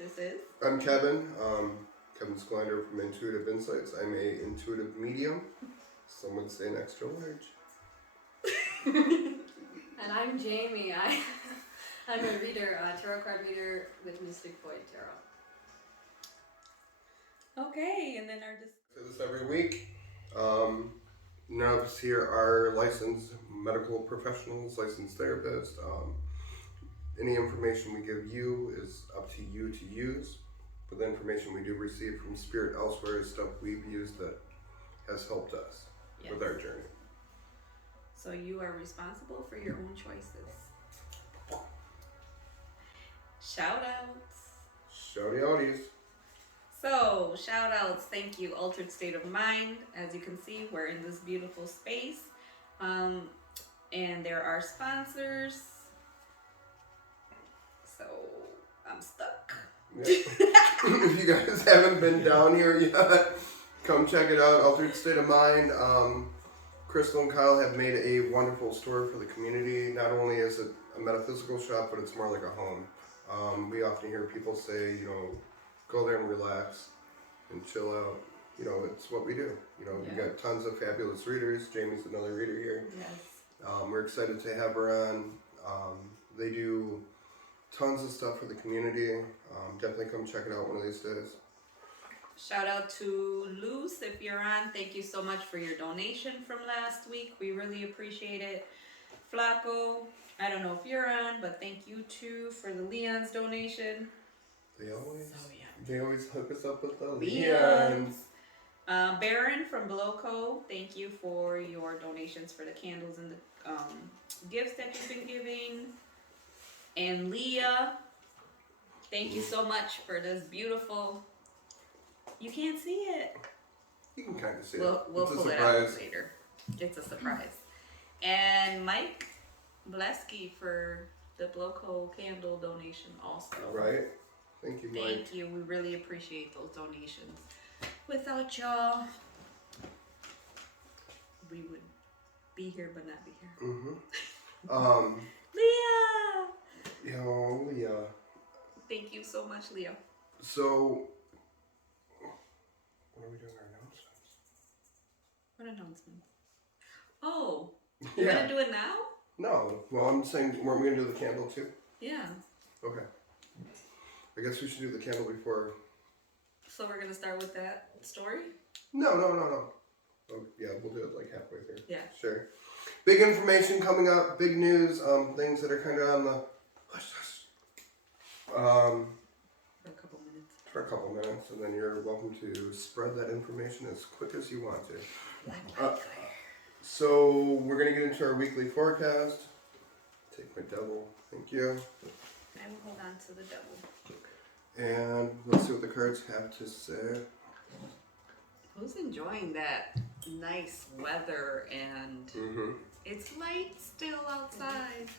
This is? I'm Kevin. Kevin Sklander from Intuitive Insights. I'm a intuitive medium. Some would say an extra large. And I'm Jamie. I'm a reader, tarot card reader with Mystic Void Tarot. Okay, and then our I do this every week. None of us here are licensed medical professionals, licensed therapists. Any information we give you is up to you to use. But the information we do receive from Spirit elsewhere is stuff we've used that has helped us with our journey. So you are responsible for your own choices. Shout outs. Shouty outies. So, shout outs, thank you, Altered State of Mind. As you can see, we're in this beautiful space. And there are sponsors. So, I'm stuck. Yeah. If you guys haven't been down here yet, come check it out, Altered State of Mind. Crystal and Kyle have made a wonderful store for the community. Not only is it a metaphysical shop, but it's more like a home. We often hear people say, go there and relax and chill out. It's what we do. You got tons of fabulous readers. Jamie's another reader here. Yes. We're excited to have her on. They do tons of stuff for the community. Definitely come check it out one of these days. Shout out to Luce, if you're on. Thank you so much for your donation from last week. We really appreciate it. Flacco, I don't know if you're on, but thank you too for the Leon's donation. They always hook us up with the Leons. Baron from Beloco, thank you for your donations for the candles and the gifts that you've been giving. And Leah, thank you so much for this beautiful. You can't see it. You can kind of see We'll it's pull a it surprise. out later. It's a surprise. And Mike Blesky for the Bloco candle donation also. Right. Thank you, Mike. Thank you. We really appreciate those donations. Without y'all, we would be here but not be here. Mm-hmm. Leah! Leah. Thank you so much, Leah. So, what are we doing our announcements? What announcement? Oh, you're going to do it now? No. Well, I'm saying, weren't we going to do the candle too? Yeah. Okay. I guess we should do the candle before. So we're going to start with that story? No. Oh, yeah, we'll do it like halfway through. Yeah. Sure. Big information coming up, big news, things that are kind of on the for a couple minutes, and then you're welcome to spread that information as quick as you want to. So we're going to get into our weekly forecast. Take my devil. Thank you. I will hold on to the devil. And let's see what the cards have to say. Who's enjoying that nice weather and it's light still outside?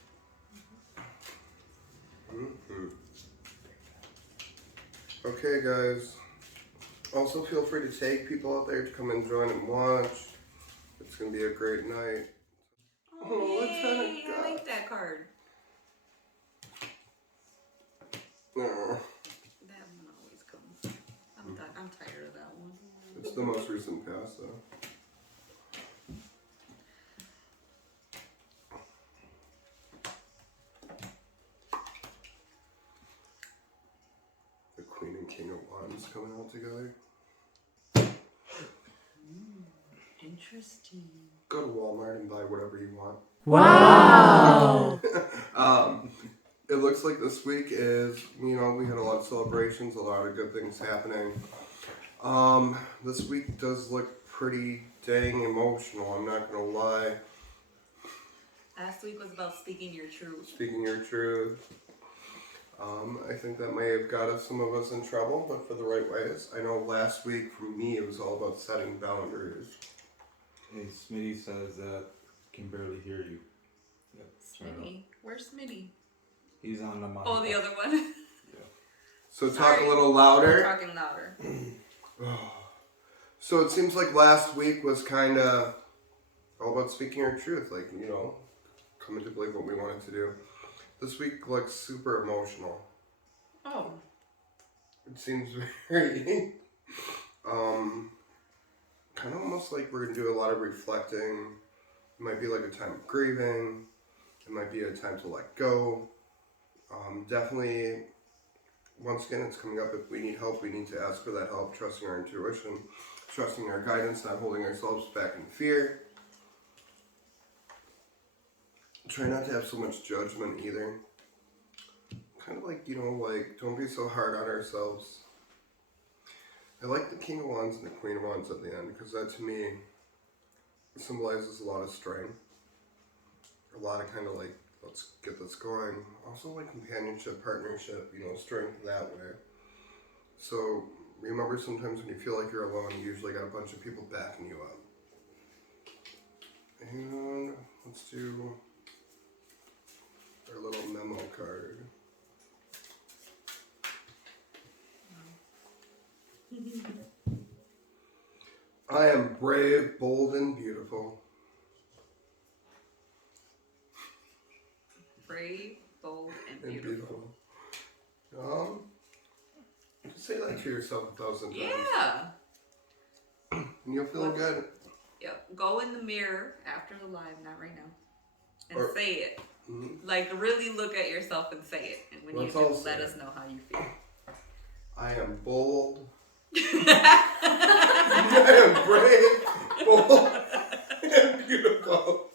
Okay, guys. Also, feel free to take people out there to come and join and watch. It's going to be a great night. Oh, yay! I like that card. No. That one always comes. I'm tired of that one. It's the most recent pass, though. The Queen and King of Wands coming out together. Interesting. Go to Walmart and buy whatever you want. Wow! It looks like this week is, we had a lot of celebrations, a lot of good things happening. This week does look pretty dang emotional, I'm not gonna lie. Last week was about speaking your truth. Speaking your truth. I think that may have got some of us in trouble, but for the right ways. I know last week for me it was all about setting boundaries. Hey, Smitty says that can barely hear you. Yep. Smitty? Where's Smitty? He's on the mic. Oh, the other one? Yeah. So talk a little louder. I'm talking louder. So it seems like last week was kind of all about speaking your truth, coming to believe what we wanted to do. This week looks super emotional. Oh. It seems very, kind of almost like we're going to do a lot of reflecting. It might be like a time of grieving. It might be a time to let go. Definitely, once again, it's coming up. If we need help, we need to ask for that help, trusting our intuition, trusting our guidance, not holding ourselves back in fear. Try not to have so much judgment either. Kind of like, like, don't be so hard on ourselves. I like the King of Wands and the Queen of Wands at the end, because that to me symbolizes a lot of strength. A lot of kind of like, let's get this going. Also like companionship, partnership, strength that way. So remember, sometimes when you feel like you're alone, you usually got a bunch of people backing you up. And let's do our little memo card. I am brave, bold, and beautiful. Brave, bold, and beautiful. Just say that to yourself 1,000 times. Yeah. And you'll feel good. Yep. Go in the mirror after the live, not right now, and say it. Mm-hmm. Like, really look at yourself and say it. And when you do, let us know how you feel. I am bold. I am brave, bold, and beautiful.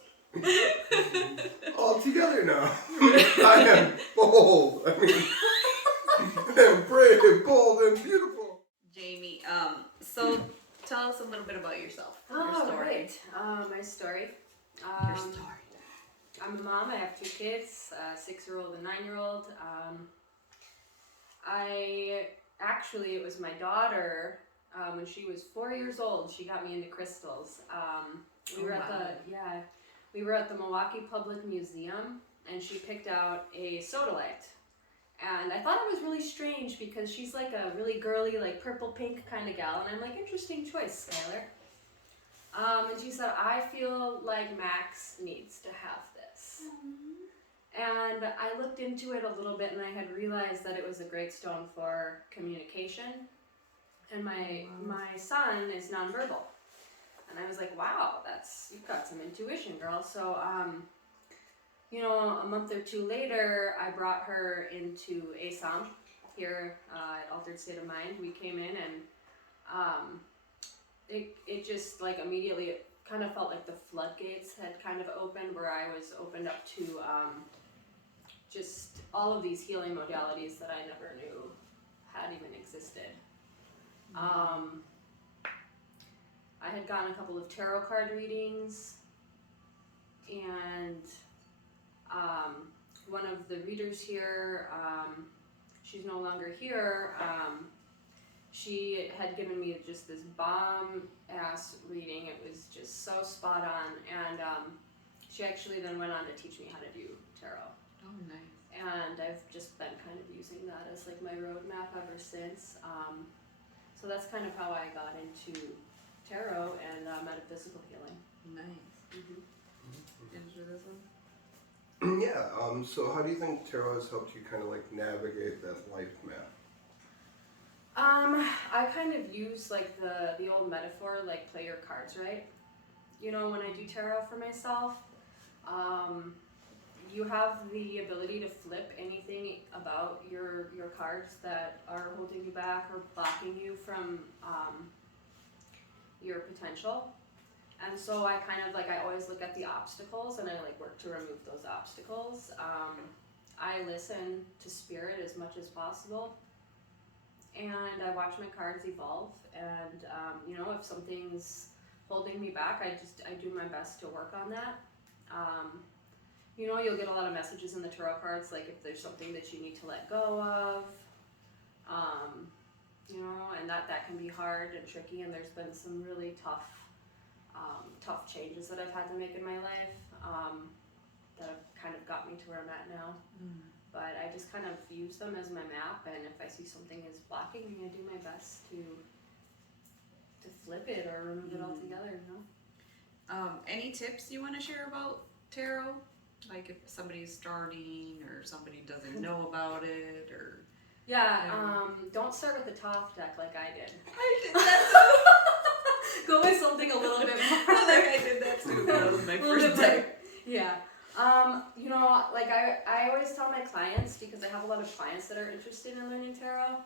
All together now. I am bold. I am brave, bold, and beautiful. Jamie, so tell us a little bit about yourself. Your story. Right. My story. Your story. I'm a mom. I have 2 kids, a 6-year-old and 9-year-old. It was my daughter. When she was 4 years old, she got me into crystals. We were at the Milwaukee Public Museum, and she picked out a sodalite. And I thought it was really strange because she's like a really girly, like purple pink kind of gal, and I'm like, interesting choice, Skylar. And she said, I feel like Max needs to have this. And I looked into it a little bit, and I had realized that it was a great stone for communication. And my son is nonverbal. And I was like, wow, you've got some intuition, girl. So, a month or 2 later, I brought her into ASOM here at Altered State of Mind. We came in, and it just like immediately, it kind of felt like the floodgates had kind of opened, where I was opened up to just all of these healing modalities that I never knew had even existed. I had gotten a couple of tarot card readings, and one of the readers here, she's no longer here, she had given me just this bomb-ass reading. It was just so spot on, and she actually then went on to teach me how to do tarot. Oh, nice. And I've just been kind of using that as like my roadmap ever since. So that's kind of how I got into tarot and metaphysical healing. Nice. Into this one? Yeah, so how do you think tarot has helped you kind of like navigate that life map? I kind of use like the old metaphor, like play your cards right. When I do tarot for myself, you have the ability to flip anything about your cards that are holding you back or blocking you from your potential. And so I always look at the obstacles, and I work to remove those obstacles. I listen to spirit as much as possible, and I watch my cards evolve. And if something's holding me back, I do my best to work on that. You'll get a lot of messages in the tarot cards, like if there's something that you need to let go of, and that can be hard and tricky. And there's been some really tough changes that I've had to make in my life that have kind of got me to where I'm at now. But I just kind of use them as my map, and if I see something is blocking me, I do my best to flip it or remove it altogether. Any tips you want to share about tarot? Like if somebody's starting or somebody doesn't know about it, or Don't start with the top deck like I did. I did that Go with something a little bit more. I did that too. That was my first time. Yeah. Like I always tell my clients, because I have a lot of clients that are interested in learning tarot,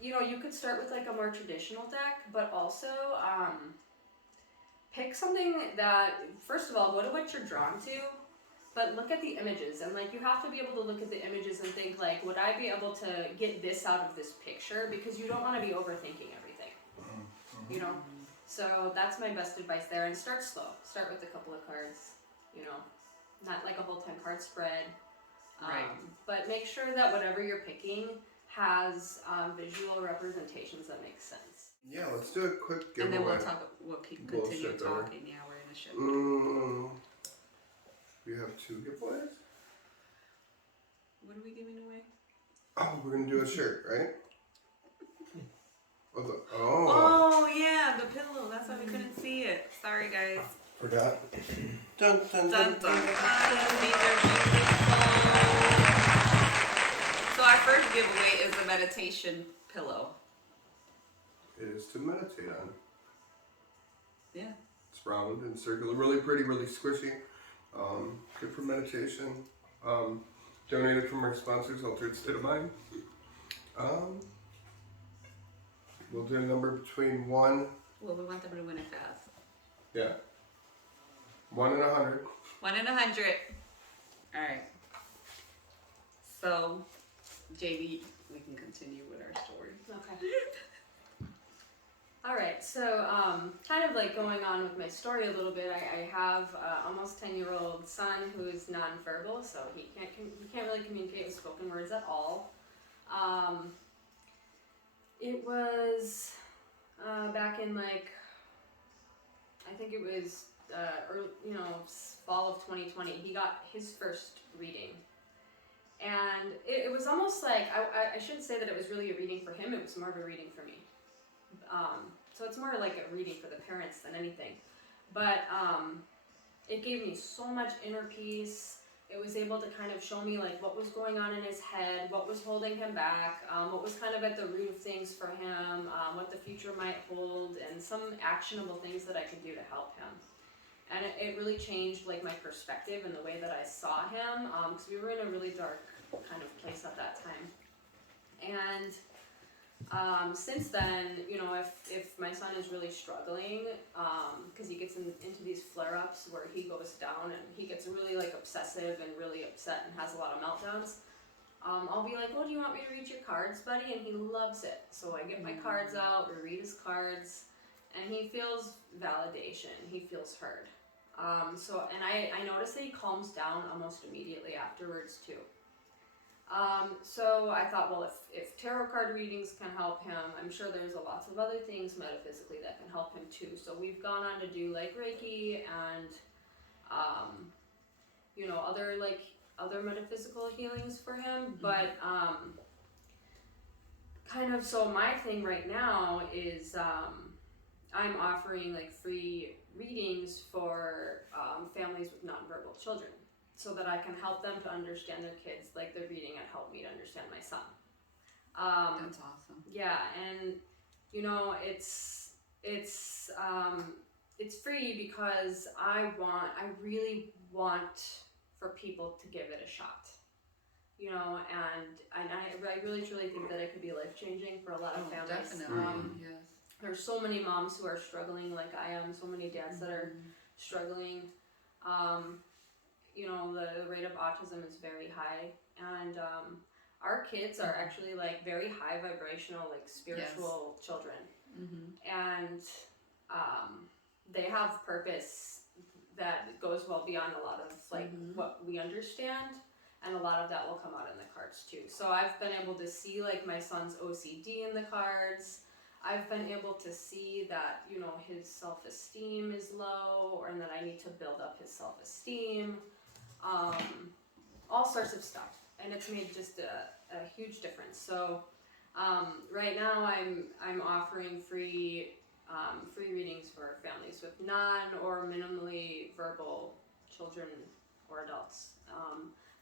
you could start with like a more traditional deck, but also pick something that, first of all, go to what you're drawn to, but look at the images. And like, you have to be able to look at the images and think like, would I be able to get this out of this picture? Because you don't want to be overthinking everything, you know? So that's my best advice there. And start slow. Start with a couple of cards, not like a whole 10 card spread. Right. But make sure that whatever you're picking has visual representations that make sense. Yeah, let's do a quick giveaway. And then we'll continue Bullshit, talking. Yeah, we're in a ship. We have 2 giveaways? What are we giving away? Oh, we're gonna do a shirt, right? Oh yeah, the pillow. That's why we couldn't see it. Sorry, guys. Forgot. Dun, dun, Dun, dun, dun, dun. dun. These are beautiful. So our first giveaway is a meditation pillow. It is to meditate on. Yeah. It's round and circular, really pretty, really squishy. Good for meditation. Donated from our sponsors, Altered State of Mind. We'll do a number between 1. Well, we want them to win it fast. Yeah. 1 and 100. 1 in 100. All right. So, JB, we can continue with our story. Okay. All right, so kind of like going on with my story a little bit, I have almost 10-year-old son who is nonverbal, so he can't really communicate with spoken words at all. It was back in like, I think it was fall of 2020. He got his first reading, and it was almost like I shouldn't say that it was really a reading for him. It was more of a reading for me. So it's more like a reading for the parents than anything. But it gave me so much inner peace. It was able to kind of show me like what was going on in his head, what was holding him back, what was kind of at the root of things for him, what the future might hold, and some actionable things that I could do to help him. And it really changed like my perspective and the way that I saw him, because we were in a really dark kind of place at that time. And since then, if my son is really struggling, because he gets into these flare-ups where he goes down and he gets really like obsessive and really upset and has a lot of meltdowns, I'll be like, "Oh, do you want me to read your cards, buddy?" And he loves it. So I get my cards out, we read his cards, and he feels validation. He feels heard. I notice that he calms down almost immediately afterwards too. So I thought, well, if tarot card readings can help him, I'm sure there's lots of other things metaphysically that can help him too. So we've gone on to do like Reiki and, other metaphysical healings for him. But, so my thing right now is, I'm offering like free readings for, families with nonverbal children, so that I can help them to understand their kids like the reading had helped me to understand my son. That's awesome. Yeah, and it's free because I really want for people to give it a shot. And I really truly think that it could be life-changing for a lot of families. Definitely, yes. There's so many moms who are struggling like I am, so many dads that are struggling. The rate of autism is very high, and our kids are actually like very high vibrational, like spiritual children, and they have purpose that goes well beyond a lot of like what we understand, and a lot of that will come out in the cards too. So I've been able to see like my son's OCD in the cards. I've been able to see that, his self-esteem is low, and that I need to build up his self-esteem. All sorts of stuff, and it's made just a huge difference. So right now I'm offering free readings for families with non or minimally verbal children or adults,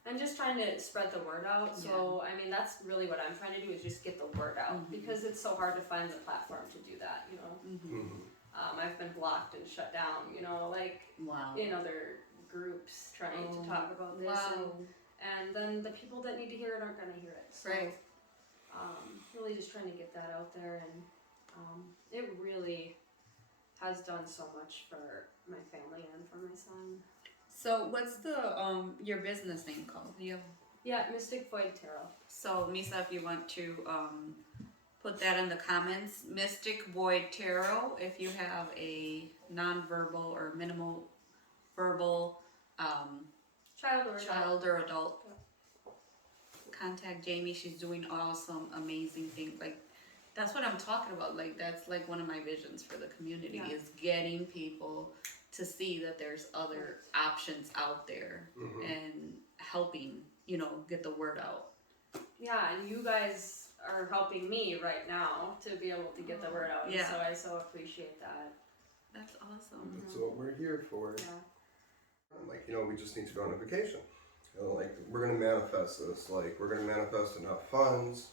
and just trying to spread the word out. So, I mean, that's really what I'm trying to do is just get the word out because it's so hard to find the platform to do that, you know. I've been blocked and shut down, you know, like in other groups trying to talk about this. And then the people that need to hear it aren't going to hear it. So, really just trying to get that out there. And it really has done so much for my family and for my son. So what's the your business name called? Yeah, Mystic Void Tarot. So Misa, if you want to put that in the comments, Mystic Void Tarot. If you have a non-verbal or minimal verbal child or adult, contact Jamie. She's doing awesome, amazing things. Like that's what I'm talking about. Like that's like one of my visions for the community is getting people to see that there's other options out there and helping, you know, get the word out. Yeah, and you guys are helping me right now to be able to get the word out. Yeah. So I so appreciate that. That's awesome. That's what we're here for. Yeah. Like, you know, we just need to go on a vacation. You know, like, we're going to manifest this. Like, we're going to manifest enough funds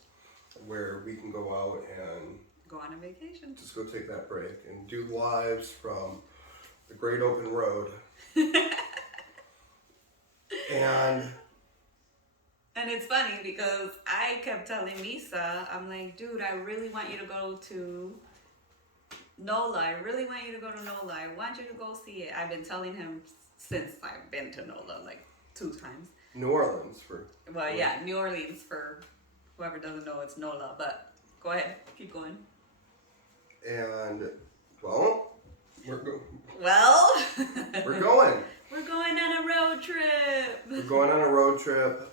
where we can go out and go on a vacation. Just go take that break and do lives from the Great Open Road. And it's funny because I kept telling Misa, I'm like, dude, I really want you to go to NOLA. I really want you to go to NOLA. I want you to go see it. I've been telling him since I've been to NOLA like 2 times. New Orleans for... Well, yeah, New Orleans for whoever doesn't know it's NOLA. But go ahead, keep going. And, well... We're going. We're going on a road trip. We're going on a road trip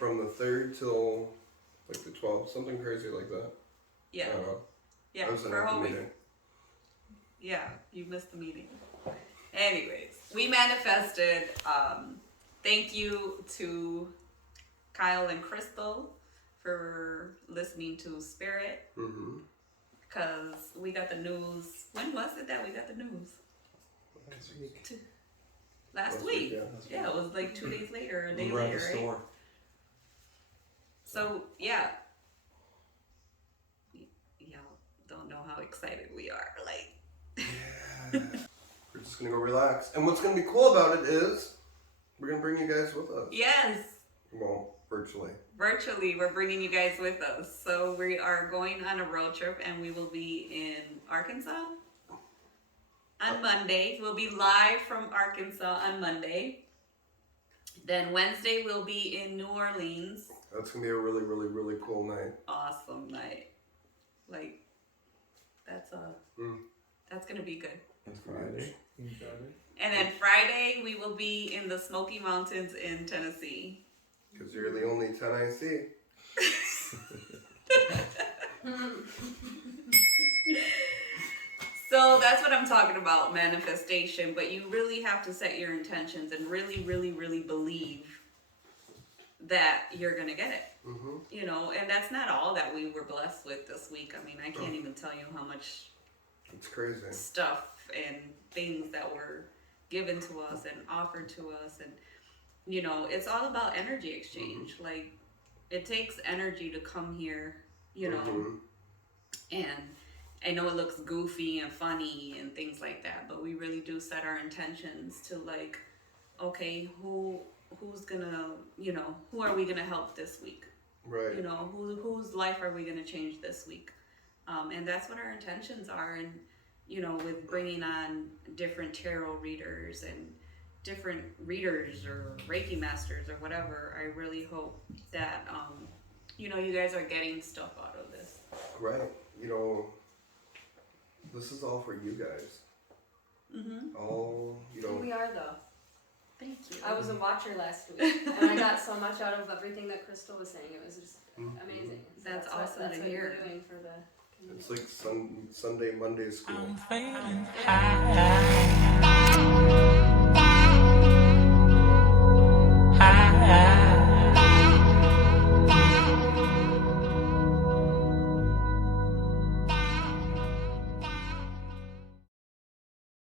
from the 3rd till like the 12th, something crazy like that. Yeah. I don't know. Yeah, I was for a whole week. Yeah, you missed the meeting. Anyways, we manifested. Thank you to Kyle and Crystal for listening to Spirit. Because we got the news. When was it that we got the news? Last week. Yeah, it was like 2 days later, a day later, right? Store. So, yeah. Y'all don't know how excited we are. Like, yeah. We're just going to go relax. And what's going to be cool about it is we're going to bring you guys with us. Yes. Well, virtually. Virtually, we're bringing you guys with us. So we are going on a road trip and we will be in Arkansas on Monday. We'll be live from Arkansas on Monday. Then Wednesday we'll be in New Orleans. That's going to be a really, really, really cool night. Awesome night. Like, that's going to be good. That's Friday. And then Friday we will be in the Smoky Mountains in Tennessee. Because you're the only 10 I see. So that's what I'm talking about, manifestation. But you really have to set your intentions and really, really, really believe that you're going to get it. You know, and that's not all that we were blessed with this week. I mean, I can't even tell you how much it's crazy stuff and things that were given to us and offered to us. And you know, it's all about energy exchange. Like, it takes energy to come here, you know, and I know it looks goofy and funny and things like that, but we really do set our intentions to, like, okay, who's gonna, you know, who are we gonna help this week? Right. You know, whose life are we gonna change this week? And that's what our intentions are. And, you know, with bringing on different tarot readers and different readers or Reiki masters or whatever, I really hope that, you know, you guys are getting stuff out of this. Right. You know, this is all for you guys. All, you know. And we are, though. Thank you. I was a watcher last week, and I got so much out of everything that Crystal was saying. It was just amazing. So that's awesome that's to what hear. we're doing for the community. It's like Sunday, Monday school. I'm feeling high.